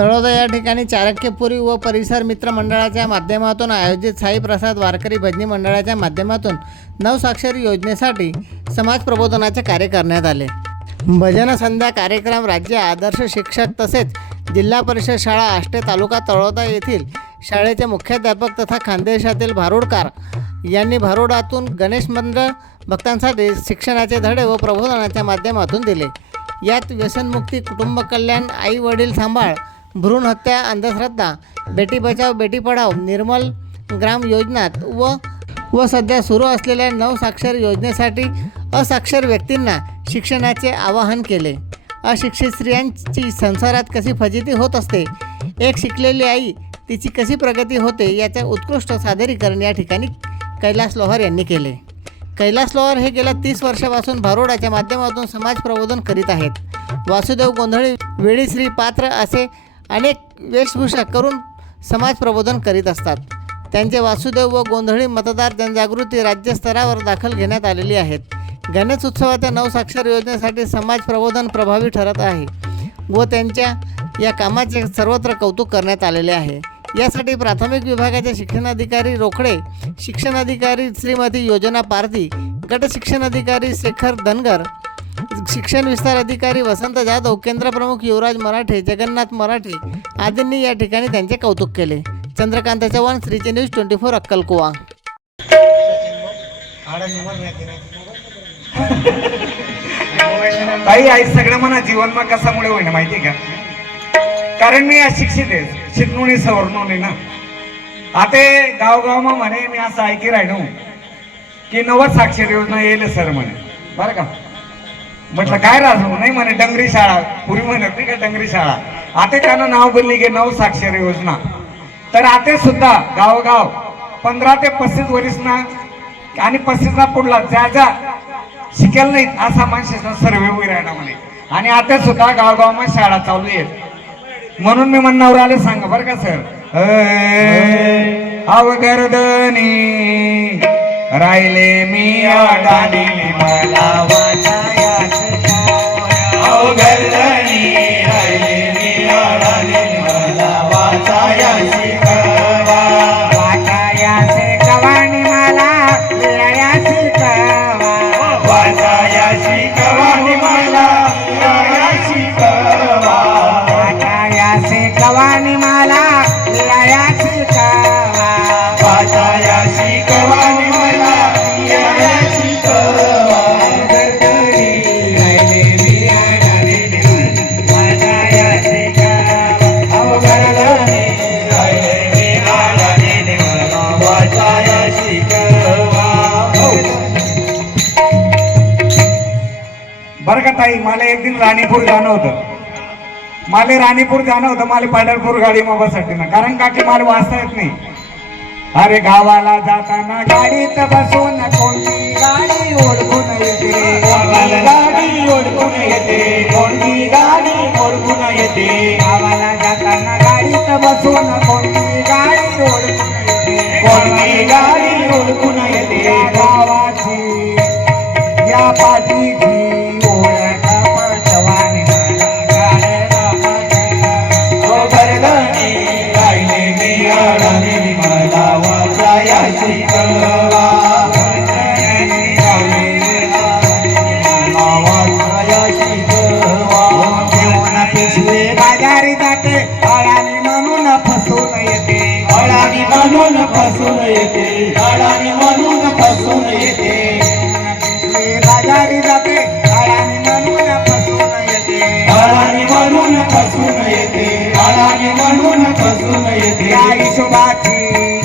तळोदा या ठिकाणी चाणक्यपुरी व परिसर मित्र मंडळाच्या माध्यमातून आयोजित साईप्रसाद वारकरी भजनी मंडळाच्या माध्यमातून नवसाक्षरी योजनेसाठी समाज प्रबोधनाचे कार्य करण्यात आले. भजन संध्या कार्यक्रम राज्य आदर्श शिक्षक तसेच जिल्हा परिषद शाळा आष्टे तालुका तळोदा येथील शाळेचे मुख्याध्यापक तथा खानदेशातील भारुडकार यांनी भारुडातून गणेश मंदिर भक्तांसाठी शिक्षणाचे धडे व प्रबोधनाच्या माध्यमातून दिले. यात व्यसनमुक्ती कुटुंब कल्याण आई वडील सांभाळ भ्रूण हत्या अंधश्रद्धा बेटी बचाव बेटी पढाव निर्मल ग्राम योजनात व व सध्या सुरू असलेल्या नवसाक्षर योजनेसाठी असाक्षर व्यक्तींना शिक्षणाचे आवाहन केले. अशिक्षित स्त्रियांची संसारात कशी फजिती होत असते एक शिकलेली आई तिची कशी प्रगती होते याचे उत्कृष्ट सादरीकरण या ठिकाणी कैलास लोहार यांनी केले. कैलास लोहार हे गेल्या तीस वर्षापासून भारोडाच्या माध्यमातून समाज प्रबोधन करीत आहेत. वासुदेव गोंधळी वेळीश्री पात्र असे अनेक वेशभूषा करून समाज प्रबोधन करीत असतात. त्यांचे वासुदेव व गोंधळी मतदार जनजागृती राज्यस्तरावर दाखल घेण्यात आलेली आहेत. गणेश उत्सवाच्या नवसाक्षर योजनेसाठी समाज प्रबोधन प्रभावी ठरत आहे व त्यांच्या या कामाचे सर्वत्र कौतुक करण्यात आलेले आहे. यासाठी प्राथमिक विभागाचे शिक्षणाधिकारी रोखडे शिक्षणाधिकारी श्रीमती योजना पारधी गट शिक्षणाधिकारी शेखर धनगर शिक्षण विस्तार अधिकारी वसंत जाधव केंद्रप्रमुख युवराज मराठे जगन्नाथ मराठे आदींनी या ठिकाणी त्यांचे कौतुक केले. चंद्रकांत चव्हाण श्रीचे न्यूज ट्वेंटी फोर अक्कलकुवा. ताई आई सगळं म्हणा जीवनमा कसामुळे होईना माहिती का? कारण मी अशिक्षित आहे शिकणून सवर्ण ना. आता गावगाव म्हणे मी असं ऐकी राहिलो की नवद साक्षर योजना येईल सर म्हणे. बरं का? म्हटलं काय राहतो नाही म्हणे डंगरी शाळा पूर्वी म्हणत नाही का डंगरी शाळा? आता त्यानं नाव बोलली की नव साक्षर योजना. तर आता सुद्धा गावगाव पंधरा ते पस्तीस वर्षना आणि पस्तीसना पुढला ज्या ज्या शिकेल नाहीत असा माणसाचा सर्वे उभी राहणार म्हणे. आणि आता सुद्धा गावगावમાં शाळा चालू आहेत. म्हणून मी म्हणणार आले सांगा बरं का सर? अवगर्दनी राहिले मी अडाणी मला अवगर्दनी बरं का ताई मला एक दिन राणीपूर जाणं होतं. मला राणीपूर जाणं होतं मला पंढरपूर गाडी मोबासाठी ना. कारण का की मला वाचता येत नाही. अरे गावाला जाताना गाडीत बसून कोणती गाडी ओळखून येते? गाडी ओळखून येते. कोणती गाडी ओळखून येते? गावाला जाताना गाडीत बसून कोणती गाडी ओळखून येते? कोणती गाडी ओळखून येते? गावाची या पाठीची येते. अडाणी म्हणून फसून येते. बाजारी जाते अडाणी म्हणून फसून येते. अडाणी म्हणून फसून येते. अडाणी म्हणून फसून येते. हिशोबाची